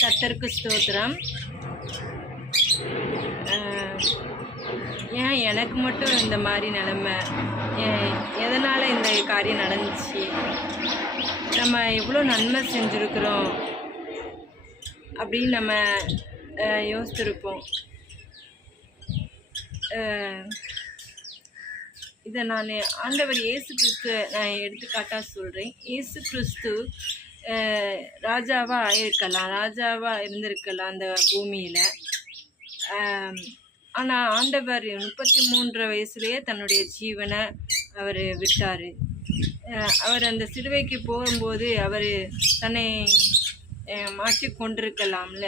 கர்த்தருக்கு ஸ்தோத்திரம். ஏன் எனக்கு மட்டும் இந்த மாதிரி நிலமை, எதனால் இந்த காரியம் நடந்துச்சு, நம்ம எவ்வளோ நன்மை செஞ்சுருக்குறோம் அப்படின்னு நம்ம யோசித்திருப்போம். இதை நான் ஆண்டவர் இயேசு கிறிஸ்து நான் எடுத்துக்காட்டாக சொல்கிறேன். இயேசு கிறிஸ்து ராஜாவாக இருந்திருக்கலாம் அந்த பூமியில். ஆனால் ஆண்டவர் 33 வயசுலேயே தன்னுடைய ஜீவனை அவர் விட்டார். அவர் அந்த சிலுவைக்கு போகும்போது அவர் தன்னை மாற்றி கொண்டிருக்கலாம்ல.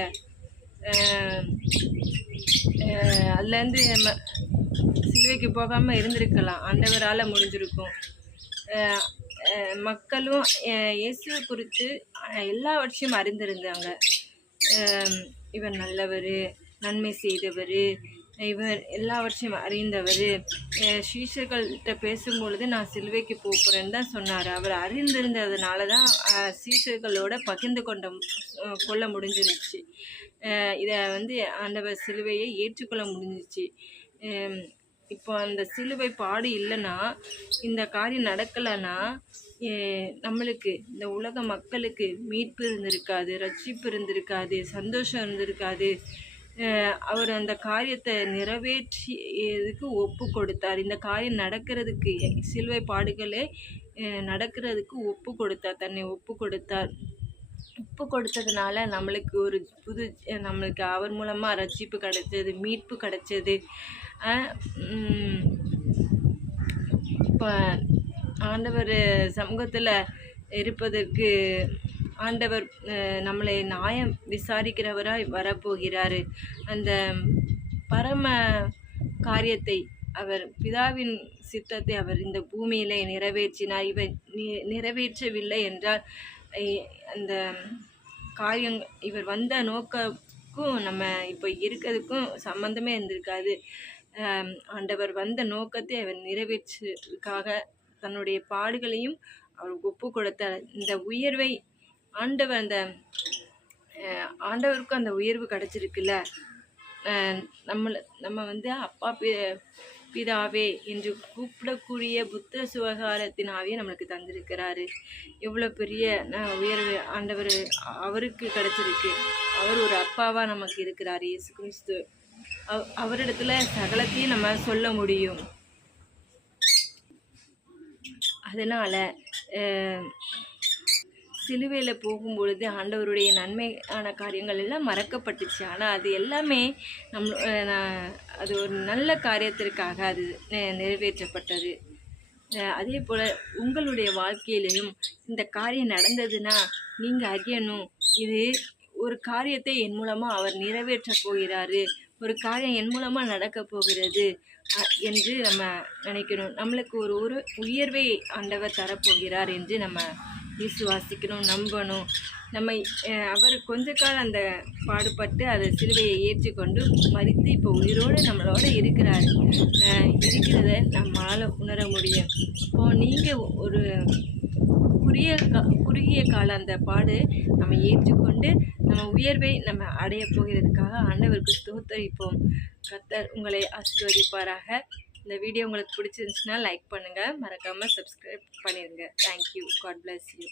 அதுலேருந்து சிலுவைக்கு போகாமல் இருந்திருக்கலாம், ஆண்டவரால் முடிஞ்சிருக்கும். மக்களும் இயேசுவை குறித்து எல்லா வருஷமும் அறிந்திருந்தாங்க. இவர் நல்லவர், நன்மை செய்தவர், இவர் எல்லா வருஷம் அறிந்தவர். சீஷர்கள்கிட்ட பேசும்பொழுது நான் சிலுவைக்கு போகிறேன்னு தான் சொன்னார். அவர் அறிந்திருந்ததுனால தான் சீஷர்களோட பகிர்ந்து கொள்ள முடிஞ்சிருச்சு. இதை ஆண்டவர் சிலுவையை ஏற்றுக்கொள்ள முடிஞ்சிச்சு. இப்போ அந்த சிலுவை பாடு இல்லைன்னா, இந்த காரியம் நடக்கலைன்னா, நம்மளுக்கு இந்த உலக மக்களுக்கு மீட்பு இருந்திருக்காது, ரட்சிப்பு இருந்திருக்காது, சந்தோஷம் இருந்திருக்காது. அவர் அந்த காரியத்தை நிறைவேற்றியதுக்கு ஒப்பு கொடுத்தார். இந்த காரியம் நடக்கிறதுக்கு, சிலுவை பாடுகளே நடக்கிறதுக்கு ஒப்பு கொடுத்தார், தன்னை ஒப்பு கொடுத்தார். ஒப்பு கொடுத்ததுனால நம்மளுக்கு ஒரு நம்மளுக்கு அவர் மூலமாக ரட்சிப்பு கிடைச்சது, மீட்பு கிடைச்சது. இப்போ ஆண்டவர் சமூகத்தில் இருப்பதற்கு ஆண்டவர் நம்மளை நியாயம் விசாரிக்கிறவராய் வரப்போகிறார். அந்த பரம காரியத்தை, அவர் பிதாவின் சித்தத்தை அவர் இந்த பூமியிலே நிறைவேற்றினார். இவர் நிறைவேற்றவில்லை என்றால் அந்த காரியம், இவர் வந்த நோக்கக்கும் நம்ம இப்போ இருக்கிறதுக்கும் சம்மந்தமே இருந்திருக்காது. ஆண்டவர் வந்த நோக்கத்தை அவர் நிறைவேற்றுக்காக தன்னுடைய பாடுகளையும் அவர் ஒப்பு கொடுத்தார். இந்த உயர்வை ஆண்டவருக்கும் அந்த உயர்வு கிடச்சிருக்குல்ல. நம்ம அப்பா பிதாவே என்று கூப்பிடக்கூடிய புத்திர சுவகாரத்தின் ஆவியை நம்மளுக்கு தந்திருக்கிறாரு. எவ்வளோ பெரிய உயர்வு ஆண்டவர் அவருக்கு கிடச்சிருக்கு. அவர் ஒரு அப்பாவாக நமக்கு இருக்கிறார். இயேசு கிறிஸ்து அவரிடத்துல சகலத்தையும் நம்ம சொல்ல முடியும். அதனால் சிலுவையில் போகும்பொழுது ஆண்டவருடைய நன்மையான காரியங்கள் எல்லாம் மறக்கப்பட்டுச்சு. ஆனால் அது எல்லாமே அது ஒரு நல்ல காரியத்திற்காக அது நிறைவேற்றப்பட்டது. அதே போல் உங்களுடைய வாழ்க்கையிலையும் இந்த காரியம் நடந்ததுன்னா நீங்கள் அறியணும், இது ஒரு காரியத்தை என் மூலமாக அவர் நிறைவேற்றப் போகிறாரு, ஒரு காரியம் என் மூலமாக நடக்கப் போகிறது என்று நம்ம நினைக்கணும். நம்மளுக்கு ஒரு உயர்வை ஆண்டவர் தரப்போகிறார் என்று நம்ம விசுவாசிக்கணும், நம்பணும். அவர் கொஞ்ச காலம் அந்த பாடுபட்டு அதை சிலுவையை ஏற்றுக்கொண்டு மரித்து இப்போ உயிரோடு நம்மளோட இருக்கிறத நம்மளால் உணர முடியும். இப்போது நீங்கள் ஒரு குறுகிய கால அந்த பாடு நம்ம ஏற்றுக்கொண்டு நம்ம உயர்வை நம்ம அடைய போகிறதுக்காக ஆண்டவருக்கு ஸ்தோத்தரிப்போம். கர்த்தர் உங்களை ஆசீர்வதிப்பாராக. இந்த வீடியோ உங்களுக்கு பிடிச்சிருந்துச்சுன்னா லைக் பண்ணுங்கள், மறக்காமல் சப்ஸ்கிரைப் பண்ணிடுங்க. தேங்க்யூ. God bless you.